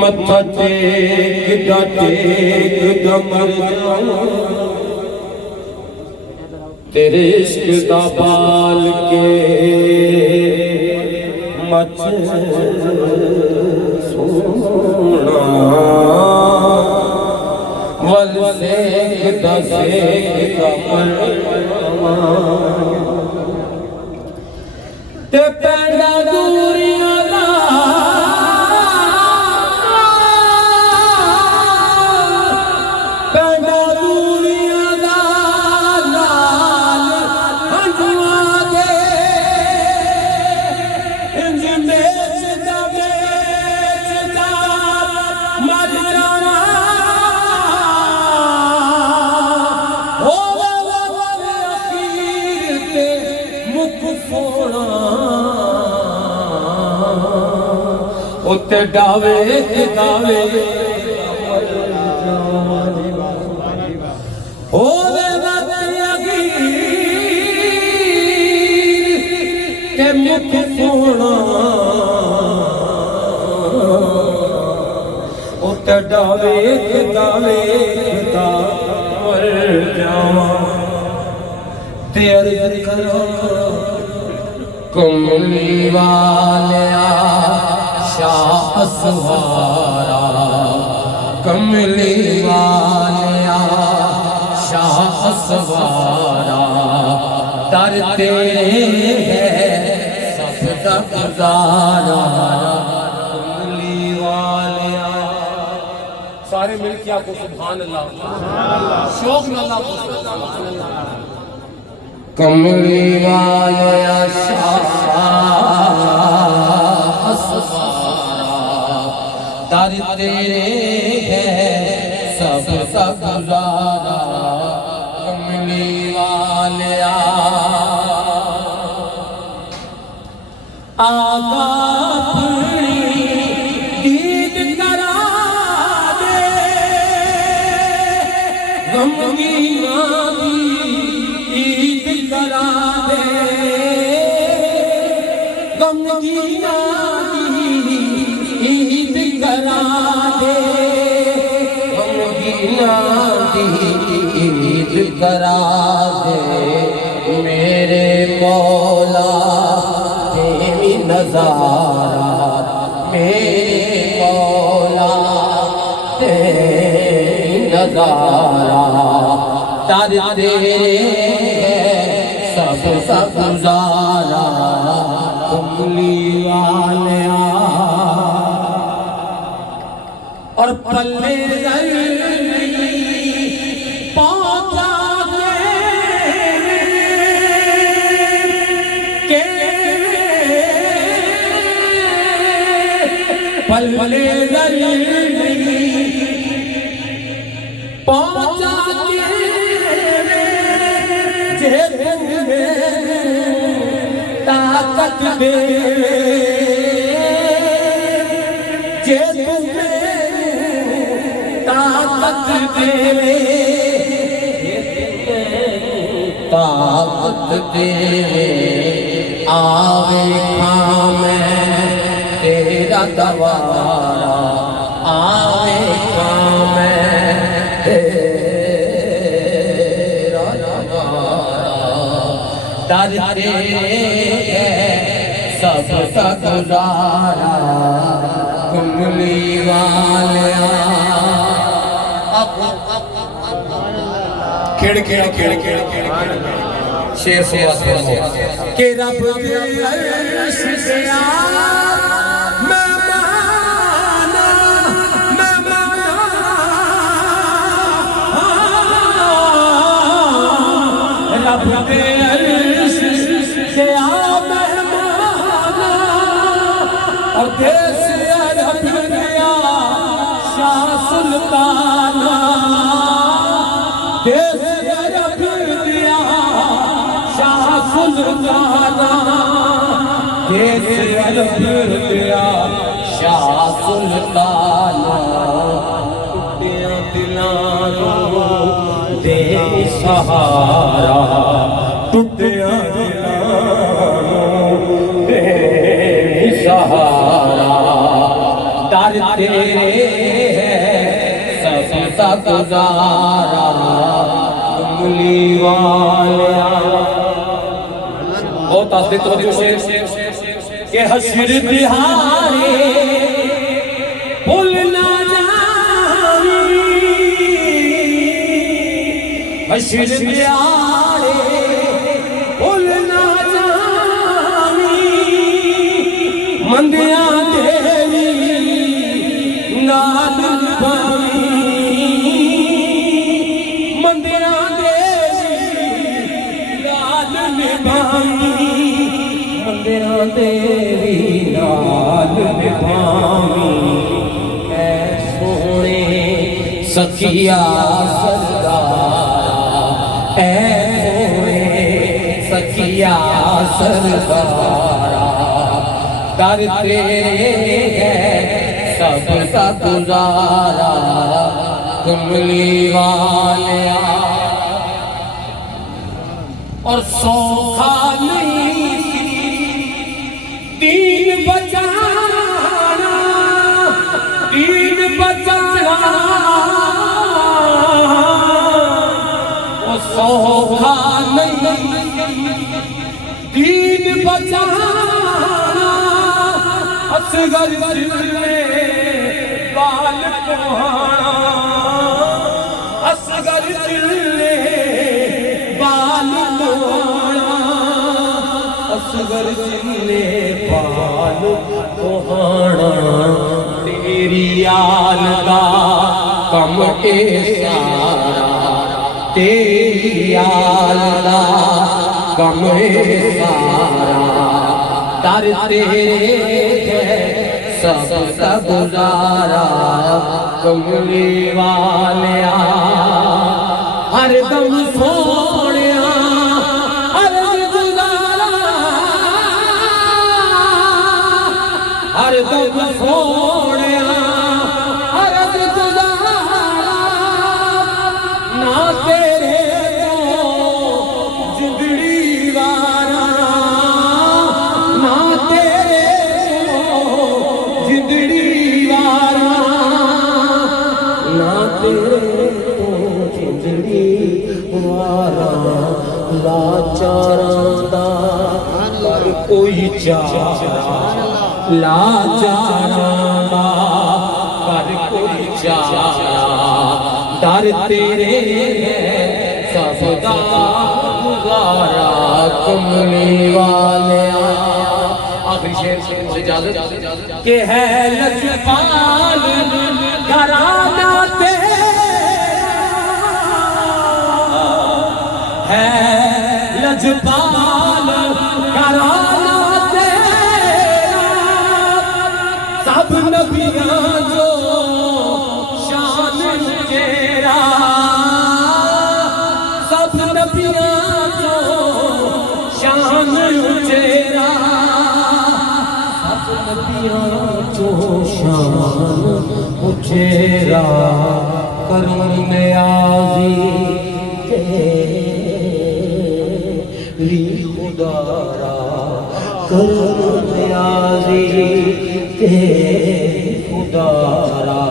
मत्था टेक मर जाऊं तेरे इश्क दा बाल के मच सोना वल सेक दा मर ते पैंडा दूरियां उत्ते डावे दावे होवे के मुख सोना उत्ते डावे दावे मर जावा तेरे करो कमली वालिया शाह सवारा कमली वालिया शाह सवारा दर तेरे है सबका गुजारा कमली वालिया सारे मिलके आपको सुभान अल्लाह शौक में अल्लाह को सुभान अल्लाह कमली वालिया शाह दर तेरे है सबका गुजारा कमली वालिया आका अपनी दीद करा दे गमगीना की ईद करा दे गमगीना ईद करा दे ईद करा दे मेरे मौला तेरी नज़ारा मेरे मौला तेरी नज़ारा दर तेरे सब गुजारा कमली वालिया और पल्ले पहुंचा के पल्ले पहुंचा के ताकत दे ताकत देवे आवे मैं तेरा दवारा आवे मैं तेरा दवारा दर तेरे सबका गुजारा कमली वालिया खेड़ खेड़ खेड़ खेड़ शेर से के रब दे अर्श से रब दे अर्श से और देश अरब गया शाह सुल्ताना देश अरब दिया शाह सुल्ताना देश अरब दिया शाह सुल्ताना टुटिया दिलां दे सहारा टुटिया दिलां दे सहारा दर तेरे है सबका गुजारा उंगली वालिया बहुत आस्ते तो के हशर बिहारे भूल ना जावी हशर बिहारे भूल ना जावी मंदिया देवी नाल निभावी मंदिया देवी नाल निभावी मंदिरा तेरी नाल निभावी ऐ सोने सखिया सरदारा ऐ सोने सखिया सरदारा दर तेरे है सबका गुजारा कमली वालिया और सौखा नहीं दीन बचाना दीन बचाना वो सौखा नहीं दीन बचाना असगर जिले बाल कोहाना असगर जिले बाल कोहाना असगर जिले बाल कोहाना तेरी आल दा कम ए सारा तेरी आल दा कम ए सारा दर तेरे है सबका गुजारा कमली वालिया हर दम सोनिया हर दम सोनिया हर गुजारा ना तेरे तो जिंदड़ी वारा ना तेरे तो जिंदड़ी वारा ना तेरे तो जिंदड़ी वारा लाचारा दा पर कोई चारा लाचारा कर कोई चारा दर तेरे सबका गुजारा कमली वालिया आखिरी शेर से इजाजत के है लजपाल घराना तेरा है लजपाल घराना सब नबियां जो शान तेरा सब नबियां जो शान तेरा सब नबियां जो शान तेरा करम में आजी तेरी खुदारा करम में आजी खुदारा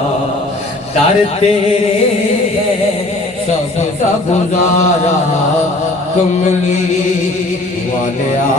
दर तेरे है सबका गुजारा कमली वालिया।